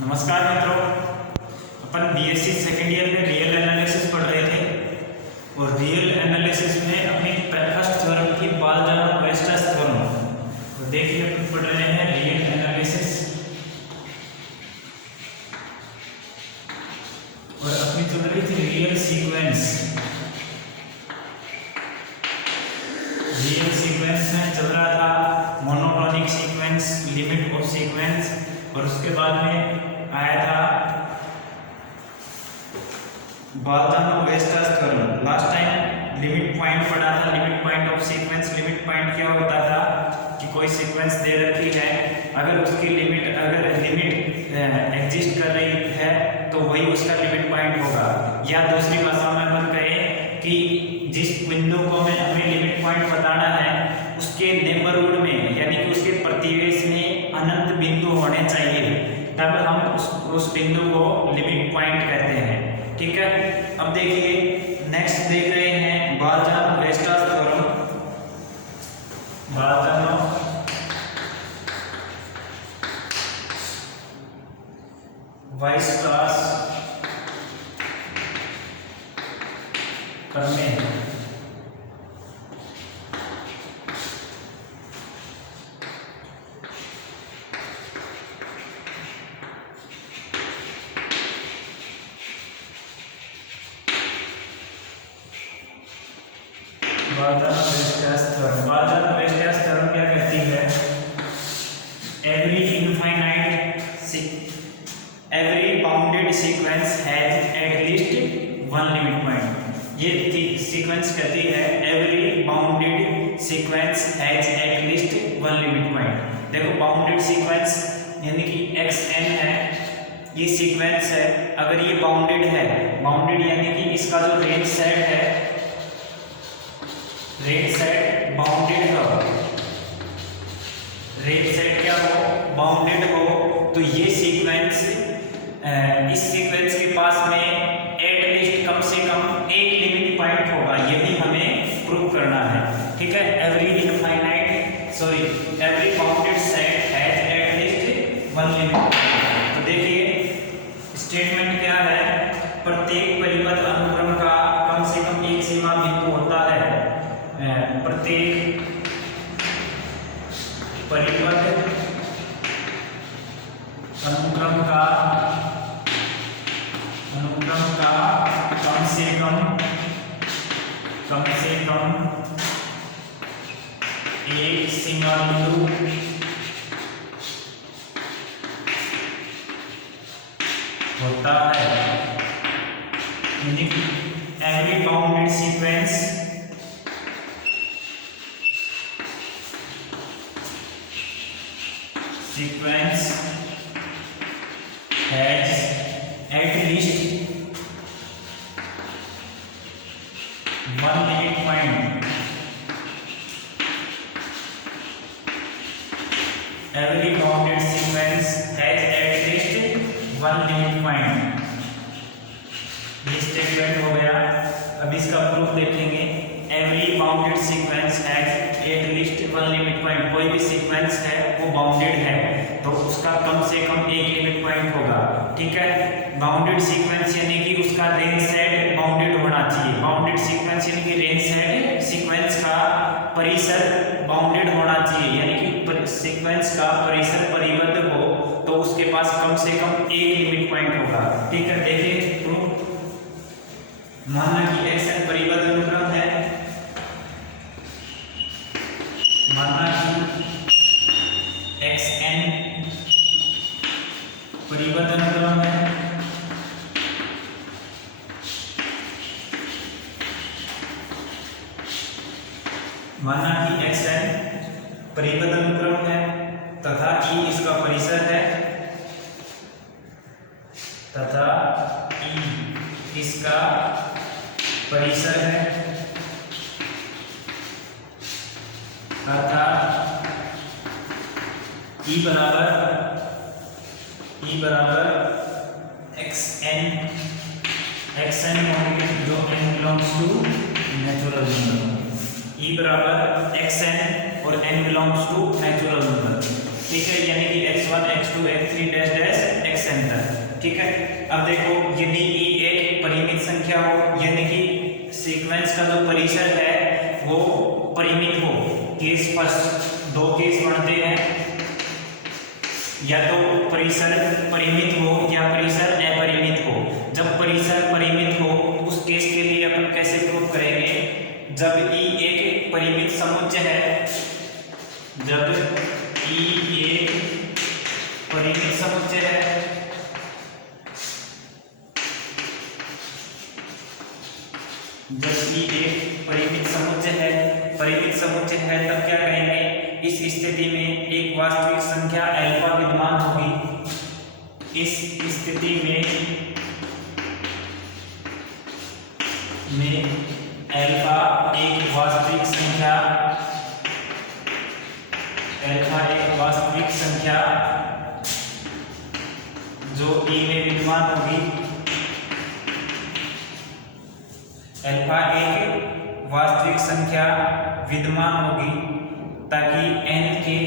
नमस्कार मित्रों, अपन BSc second year में रियल एनालिसिस पढ़ रहे थे और रियल एनालिसिस में अपनी फर्स्ट थ्योरम की बाल-जानो-वेस्टर्स थ्योरम। तो देखिए अपन पढ़ रहे हैं रियल एनालिसिस और अपनी चल रही थी रियल सीक्वेंस। रियल सीक्वेंस में चल रहा था monotonic sequence, limit of sequence और उसके बाद में आया था Bolzano Weierstrass theorem. Last time limit point पढ़ा था, limit point of sequence. Limit point क्या होता था कि कोई सीक्वेंस दे रखी है, अगर उसकी लिमिट एग्जिस्ट कर रही है तो वही उसका लिमिट पॉइंट होगा। या दूसरी भाषा में अपन कहें कि जिस बिंदु को हमें लिमिट पॉइंट बताना है उसके नेबरहुड में यानी कि उसके प्रतिवेश में अनंत बिंदु होने चाहिए, तब हम उस बिंदु को लिमिट पॉइंट कहते हैं। ठीक है, अब देखिए नेक्स्ट देख रहे हैं बाल-जानो-वेस्टर्स थ्योरम। बाल-जानो-वेस्टर्स प्रमेय। बाल-जानो-वेस्टर्स थ्योरम। बाल-जानो-वेस्टर्स थ्योरम क्या कहती है? Every bounded sequence has at least one limit point. ये सीक्वेंस कहती है every bounded sequence has at least one limit point. देखो बाउंडेड सीक्वेंस यानी कि xn है, ये सीक्वेंस है। अगर ये बाउंडेड है, बाउंडेड यानी कि इसका जो रेंज सेट है, रेंज सेट बाउंडेड हो, रेंज सेट क्या हो, बाउंडेड हो, तो ये सीक्वेंस इस सीक्वेंस के पास में एटलीस्ट कम से कम एक लिमिट पॉइंट होगा। यही हमें प्रूव करना है। ठीक है, every bounded set has at least one limit. तो देखिए स्टेटमेंट क्या है, प्रत्येक परिबद्ध अनुक्रम का कम से कम एक सीमा बिंदु होता है। प्रत्येक परिबद्ध अनुक्रम का कम से कम एक सीमा बिंदु होता है। Every bounded sequence has at least one limit point. Every bounded sequence has at least one limit point. ये स्टेटमेंट हो गया। अब इसका प्रूफ देखेंगे। Every bounded sequence has at least one limit point. कोई भी सीक्वेंस है वो बाउंडेड है तो उसका कम से कम एक लिमिट पॉइंट होगा। ठीक है, बाउंडेड सीक्वेंस यानी कि उसका रेंज सेट बाउंडेड होना चाहिए। बाउंडेड सीक्वेंस यानी कि रेंज सेट सीक्वेंस का परिसर बाउंडेड होना चाहिए, यानी कि सीक्वेंस का परिसर परिबद्ध हो तो उसके पास कम से कम एक लिमिट पॉइंट होगा। ठीक है, देखिए प्रूफ। माना कि xn परिबद्ध अनुक्रम है, माना कि xn परिबद्ध अनुक्रम है, माना कि xn परिबद्ध अनुक्रम है तथा E इसका परिसर है, तथा E इसका परिसर है, अर्थात E बराबर xn जो n belongs to natural number. E बराबर xn और n belongs to natural number. ठीक है, यानी कि x1 x2 x3 dash dash xn तक। ठीक है, अब देखो यदि ई एक परिमित संख्या हो, यानी कि सीक्वेंस का जो परिसर है वो परिमित हो। केस फर्स्ट, दो केस बढ़ते हैं, या तो परिसर परिमित हो या परिसर अपरिमित हो। जब परिसर परिमित हो उस केस के लिए अपन कैसे प्रूव करेंगे? जब ई एक परिमित समुच्चय है, जब ई एक परिमित समुच्चय है, जब ई एक परिमित समुच्चय है, परिमित समुच्चय है तब क्या करेंगे? इस स्थिति में एक वास्तविक संख्या अल्फा विद्यमान होगी। इस स्थिति में अल्फा एक वास्तविक संख्या, अल्फा एक वास्तविक संख्या जो ई में विद्यमान होगी, अल्फा एक वास्तविक संख्या विद्यमान होगी, ताकि n की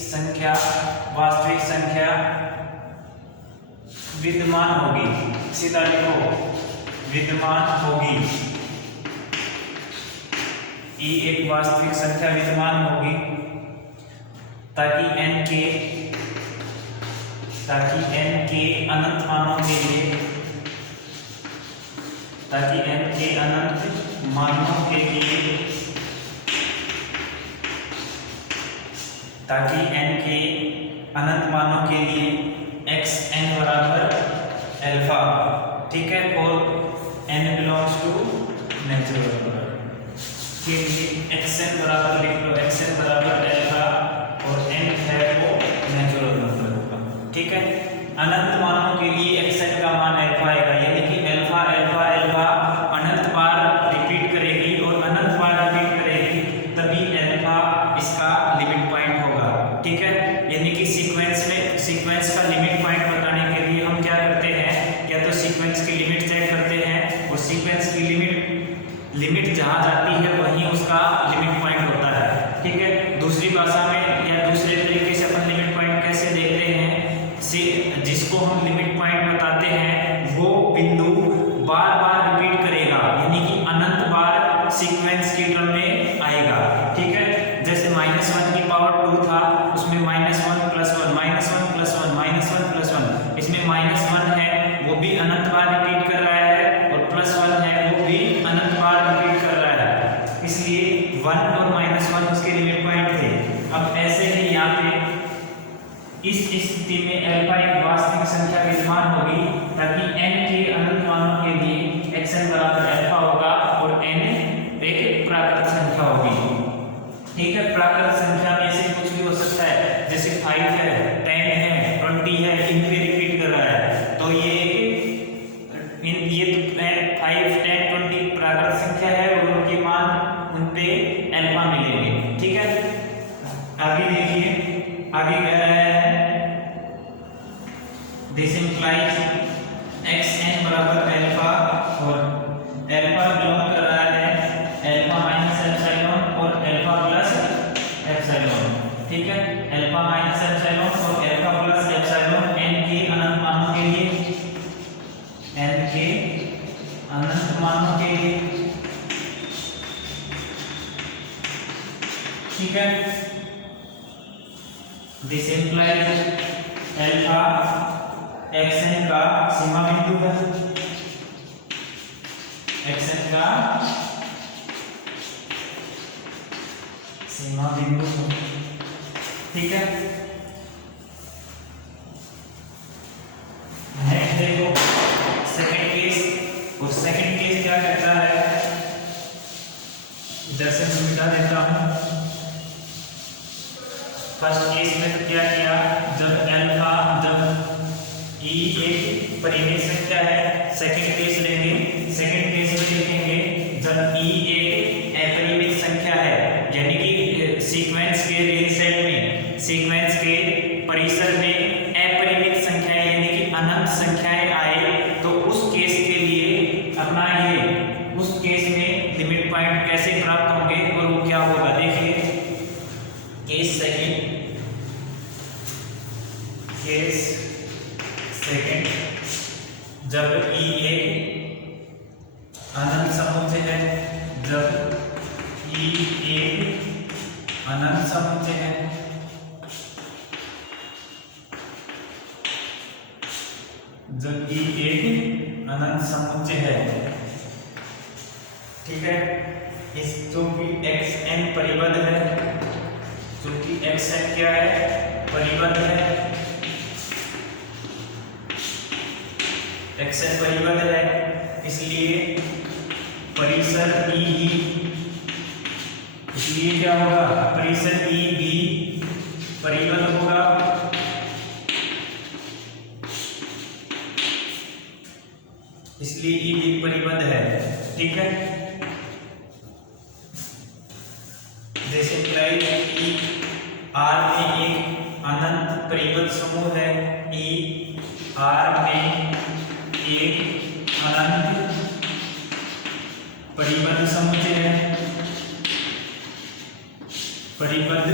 संख्या वास्तविक संख्या विद्यमान होगी। सीधा लिखो, विद्यमान होगी। ई एक वास्तविक संख्या विद्यमान होगी ताकि n के अनंत मानों के लिए, ताकि n के अनंत मानों के लिए, ताकि n के अनंत मानों के लिए xn बराबर अल्फा। ठीक है, और n belongs to natural number के लिए xn बराबर लिख लो, xn बराबर अल्फा और n है वो नेचुरल नंबर होगा। ठीक है, अनंत मानों के लिए xn का मान अल्फा आएगा, यानी कि अल्फा अल्फा अल्फा अनंत बार रिपीट करेगी, और अनंत बार रिपीट करेगी तभी अल्फा इसका लिमिट पॉइंट होगा। ठीक है, यानी कि सीक्वेंस का लिमिट पॉइंट बताने के लिए हम क्या करते हैं? या तो सीक्वेंस की लिमिट चेक करते हैं, और सीक्वेंस की लिमिट जहां जाती है वहीं उसका लिमिट पॉइंट होता है। ठीक है, दूसरी भाषा में या दूसरे तरीके से अपन लिमिट पॉइंट कैसे देखते हैं? जिसको हम लिमिट पॉइंट बताते हैं वो बिंदु बार बार रिपीट करेगा, यानी कि अनंत बार सीक्वेंस के क्रम में आएगा। ठीक है, जैसे -1 की पावर 2 था, उसमें -1 + 1 -1 + 1 -1 + 1, इसमें -1 है वो भी अनंत बार रिपीट कर रहा है, और +1 है वो भी अनंत बार रिपीट कर रहा है, इसलिए 1 और -1 उसके लिमिट पॉइंट थे। अब ऐसे ही यहाँ पे इस स्थिति में अल्फा एक वास्तविक संख्या विद्यमान होगी, ताकि n के अनंत मानों के लिए xn बराबर अल्फा होगा, और n एक प्राकृत संख्या होगी। ठीक है, प्राकृत संख्या में से कुछ भी हो सकता है, जैसे 5 है, 10 है, 20 है, इन पे रिपीट कर रहा है, तो ये 5 10 20 प्राकृत संख्या है, और उनके मान उन पे अल्फा मिलेंगे। ठीक है, आगे देखिए, आगे कह रहा है दिस इंप्लाइज xn बराबर अल्फा, और अल्फा बिलोंग कर रहा है अल्फा माइनस एप्सिलॉन और अल्फा प्लस एप्सिलॉन। ठीक है, अल्फा माइनस एप्सिलॉन और अल्फा प्लस एप्सिलॉन n के अनंत मानों के लिए, n के अनंत मानों के लिए। ठीक है, दिस इंप्लाइज अल्फा xn का सीमा बिंदु है, xn का सीमा बिंदु है। ठीक है, नेक्स्ट देखो सेकंड केस, और सेकंड केस क्या कहता है? जैसे मैं मिटा देता हूं, फर्स्ट केस में तो क्या किया, जब ई एक परिमित संख्या है, सेकंड केस लेंगे, सेकंड केस में लिखेंगे जब ई एक अपरिमित संख्या है, यानी कि सीक्वेंस के रियल सेट में, सीक्वेंस के परिसर में अपरिमित संख्याएं यानी कि अनंत संख्याएं आए, तो उस केस के लिए अपना ये उस केस में लिमिट पॉइंट कैसे प्राप्त होंगे और वो क्या होगा? देखिए केस सेकंड, केस सेकंड, जब ई एक अनंत समुच्चय है, जब ई एक अनंत समुच्चय है, जब ई एक अनंत समुच्चय है, ठीक है। इस जो कि xn परिबद्ध है, जो कि xn क्या है, परिबद्ध है, xn परिबद्ध है, इसलिए परिसर ई भी, इसलिए क्या होगा, परिसर ई भी परिबद्ध होगा, इसलिए ई भी परिबद्ध है, ठीक है। जैसे ई आर में एक अनंत परिबद्ध समूह है, ई आर में एक अनंत परिबद्ध समुच्चय है, परिबद्ध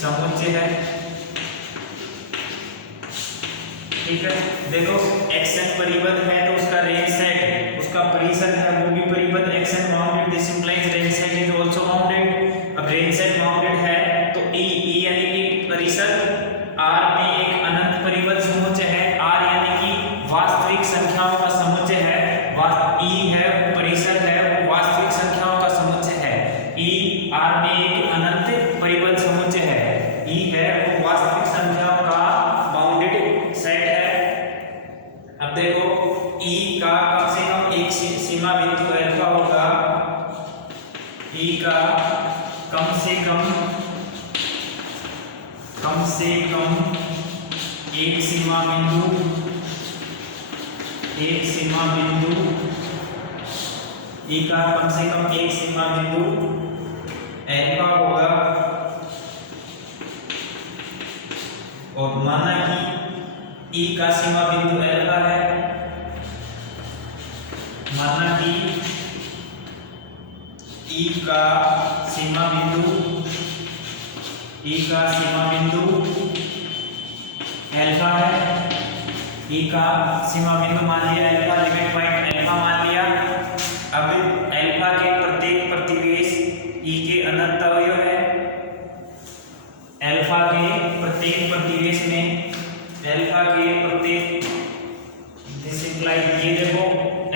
समुच्चय है, ठीक है। देखो xn परिबद्ध है तो उसका रेंज सेट, उसका परिसर है वो भी परिबद्ध, xn bounded, this implies range set is also bounded. अब रेंज सेट बाउंडेड है तो ई यानी कि परिसर R में एक अनंत परिबद्ध समुच्चय है, R यानी कि वास्तविक संख्याओं का समुच्चय है, ई है परिसर है वो वास्तविक संख्याओं का समुच्चय है, ई R में एक अनंत परिबद्ध समुच्चय है, ई है वो वास्तविक संख्याओं का बाउंडेड सेट है। अब देखो ई का कम से कम एक सीमा बिंदु अल्फा होगा, ई का कम से कम एक सीमा बिंदु ई का कम से कम एक सीमा बिंदु अल्फा होगा, और माना कि ई का सीमा बिंदु अल्फा है, माना कि ई का सीमा बिंदु अल्फा है, ई का सीमा बिंदु मान लिया अल्फा, लिमिट पॉइंट अल्फा मान लिया। अब अल्फा के प्रत्येक प्रतिवेश ई के अनंत अवयव है, अल्फा के प्रत्येक प्रतिवेश में अल्फा के प्रत्येक, दिस इंप्लाइज ये देखो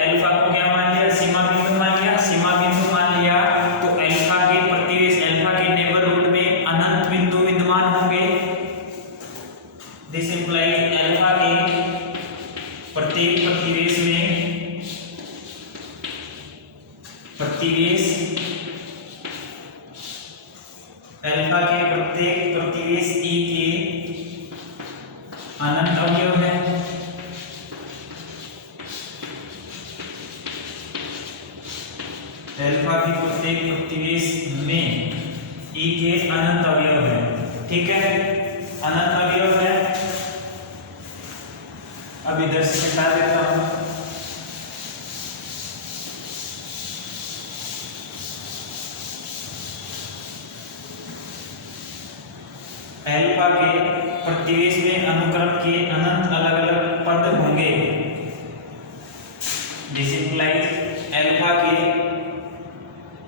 अल्फा को क्या मान लिया, सीमा बिंदु मान लिया, सीमा बिंदु मान लिया तो अल्फा के प्रतिवेश, अल्फा के नेबरहुड में अनंत बिंदु विद्यमान होंगे, दिस इंप्लाइज अल्फा के प्रत्येक प्रतिवेश में अल्फा के प्रत्येक प्रतिवेश ई के अनंत अवयव है, अल्फा के प्रत्येक प्रतिवेश में ई के अनंत अवयव है, ठीक है, अनंत अवयव है। अब इधर से हटा देता हूं, अल्फा के प्रतिवेश में अनुक्रम के अनंत अलग अलग पद होंगे, दिस इंप्लाइज अल्फा के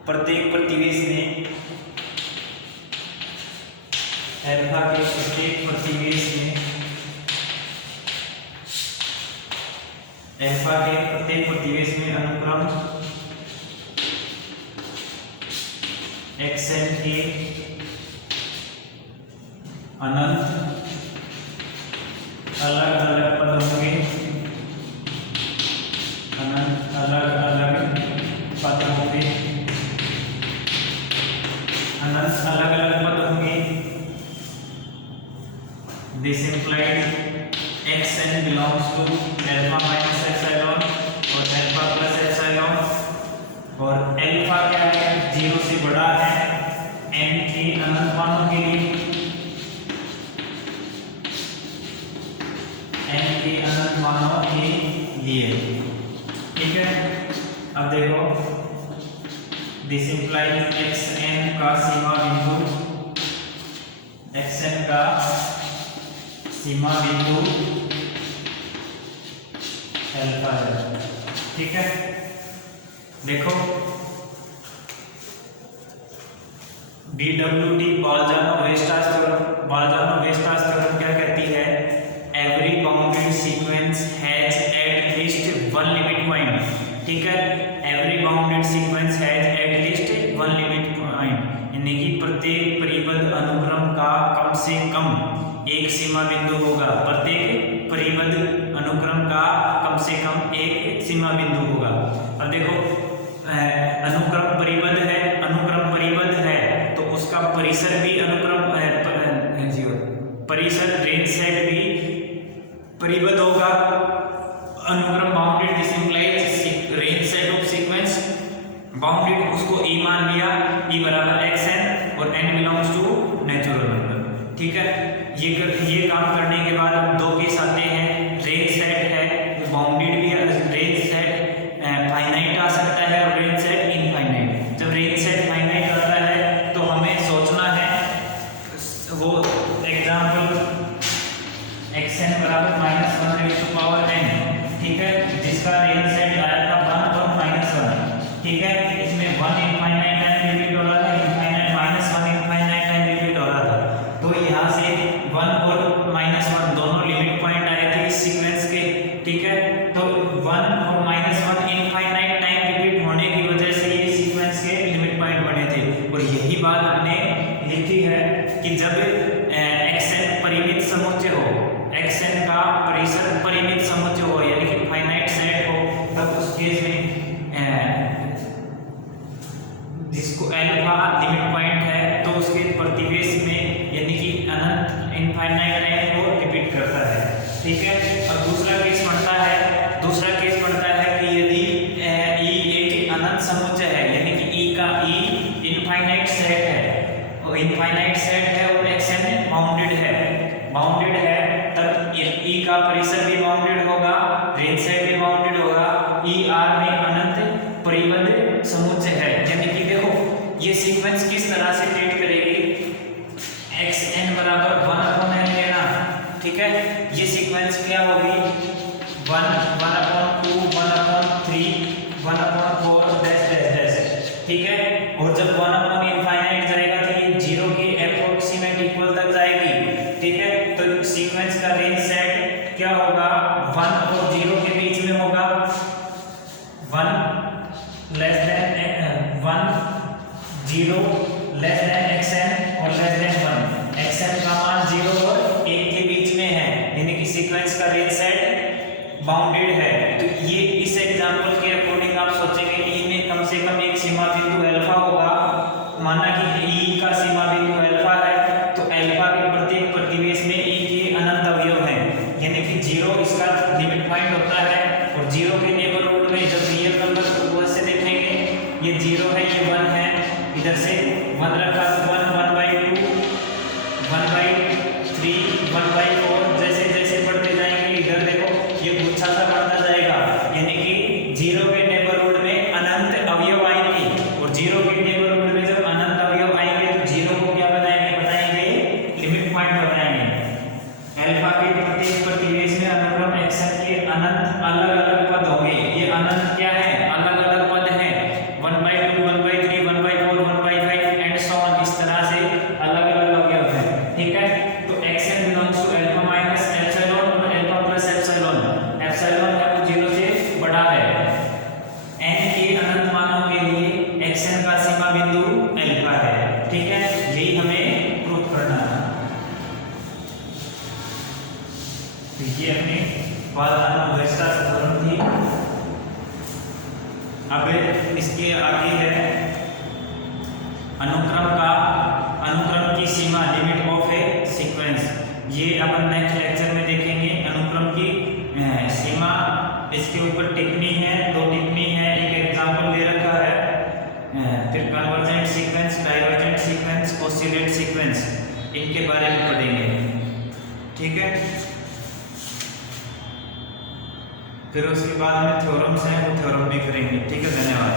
प्रत्येक प्रतिवेश में अल्फा के प्रत्येक प्रतिवेश में अल्फा के प्रत्येक प्रतिवेश में अनुक्रम xn के अनंत अलग अलग पद होंगे, अनंत अलग अलग पद होंगे, अनंत अलग अलग पद होंगे, this implies xn belongs to alpha minus epsilon और अल्फा प्लस एप्सिलॉन, और अल्फा क्या है, 0 से बड़ा है n के अनंत मानों के लिए, n के अनंत मानों के लिए, ठीक है। अब देखो दिस इंप्लाइज xn का सीमा बिंदु, xn का सीमा बिंदु अल्फा है। ठीक है, देखो BWT बाल्ज़ानो-वेस्टास थ्योरम क्या कहती है? Every bounded sequence has at least one limit point. ठीक है, every bounded sequence has at least one limit point, यानी कि प्रत्येक परिबद्ध अनुक्रम का कम से कम एक सीमा बिंदु होगा। प्रत्येक परिबद्ध अनुक्रम का कम से कम एक सीमा बिंदु होगा। अब देखो अनुक्रम परिबद्ध है तो उसका परिसर भी परिसर रेंज सेट भी परिबद्ध होगा। अनुक्रम bounded this implies range set of sequence bounded, उसको E मान लिया, E बराबर xn और n belongs to natural number. ठीक है, ये काम करने के बाद अब दो केस आते हैं। रेंज सेट है वो बाउंडेड भी है, रेंज सेट फाइनाइट आ सकता है और रेंज सेट इनफाइनाइट। जब रेंज सेट फाइनाइट आता है तो हमें सोचना है वो एग्जांपल xn बराबर -1 raised to power n। ठीक है, जिसका रेंज सेट आया था 1 और -1। ठीक है, इसमें 1 इनफाइनाइट टाइम रिपीट हो रहा था, इनफाइनाइट -1 इनफाइनाइट टाइम रिपीट हो रहा था। तो यहाँ से 1 और -1 दोनों लिमिट पॉइंट आए थे इस सीक्वेंस के। ठीक है, तो 1 और -1 इनफाइनाइट टाइम रिपीट होने की वजह से ये सीक्वेंस के लिमिट पॉइंट बने थे। और यही बात हमने लिखी है कि जब xn परिमित समुच्चय हो, xn का परिसर परिमित समुच्चय हो यानी कि फाइनाइट सेट हो, तब उस केस में जिसको अल्फा लिमिट पॉइंट है तो उसके प्रतिवेश में यानी कि अनंत इनफाइनाइट टाइम को रिपीट करता है। ठीक है, और दूसरा केस पड़ता है कि यदि E एक अनंत समुच्चय है यानी कि E इनफाइनाइट सेट है और xn बाउंडेड है, तब E का परिसर भी बाउंडेड होगा, रेंज सेट भी बाउंडेड होगा। E R में अनंत परिबद्ध समुच्चय है, यानी कि देखो ये सीक्वेंस किस तरह से ट्रीट करेगी। xn बराबर 1/n लेना। ठीक है, ये सीक्वेंस क्या होगी 1/2 1/3 1/4 डैश। ठीक है, और जब 1/इनफाइनाइट जाएगा तो ये 0 के एप्रोक्सीमेट इक्वल तक जाएगी। ठीक है, तो सीक्वेंस का रेंज सेट क्या होगा 1 और 0 के बीच में होगा। 1 0 xn और (1). xn का मान 0 और 1 के बीच में है, यानी कि सीक्वेंस का रेंज सेट बाउंडेड है। तो ये इस एग्जांपल के अकॉर्डिंग आप सोचेंगे E में कम से कम एक सीमा बिंदु अल्फा होगा। माना कि E का सीमा बिंदु अल्फा है तो अल्फा के प्रत्येक प्रतिवेश में E के अनंत अवयव हैं, यानी कि 0 इसका लिमिट पॉइंट होता है और 0 के नेबरहुड में जब रियल नंबर को वैसे देखेंगे, ये 0 है ये 1 है, इधर से 1 रखा तो 1/2 1/3 1/4 जैसे जैसे बढ़ते जाएंगे इधर देखो ये गुच्छा सा बढ़ता जाएगा, यानी कि 0 के नेबरहुड में अनंत अवयव आएंगे और 0 के नेबरहुड में जब अनंत अवयव आएंगे तो 0 को क्या बताएंगे लिमिट पॉइंट बताएंगे। अल्फा के प्रत्येक प्रतिवेश में अनुक्रम xn के अनंत अलग अलग पद होंगे। ये अनंत क्या है अलग अलग पद हैं 1/2 1/3 1/4 1/5 एंड सो ऑन, इस तरह से अलग अलग अवयव हैं। ठीक है, तो xn belongs to alpha minus epsilon और अल्फा प्लस एप्सिलॉन। एप्सिलॉन है वो 0 से बड़ा है। n के अनंत मानों के लिए xn का सीमा बिंदु अल्फा है। ठीक है, यही हमें प्रूफ करना है। ये अपनी बाल्ज़ानो-वेस्टास थ्योरम थी। अब इसके आगे है अनुक्रम की सीमा लिमिट ऑफ ए सीक्वेंस। ये अपन नेक्स्ट लेक्चर में देखेंगे अनुक्रम की सीमा। इसके ऊपर टिप्पणी है, 2 टिप्पणी है, एक एग्जांपल दे रखा है, फिर convergent sequence, divergent sequence, oscillate sequence, इनके बारे में पढ़ेंगे। ठीक है, फिर उसके बाद में थ्योरम्स हैं वो थ्योरम भी करेंगे। ठीक है, धन्यवाद।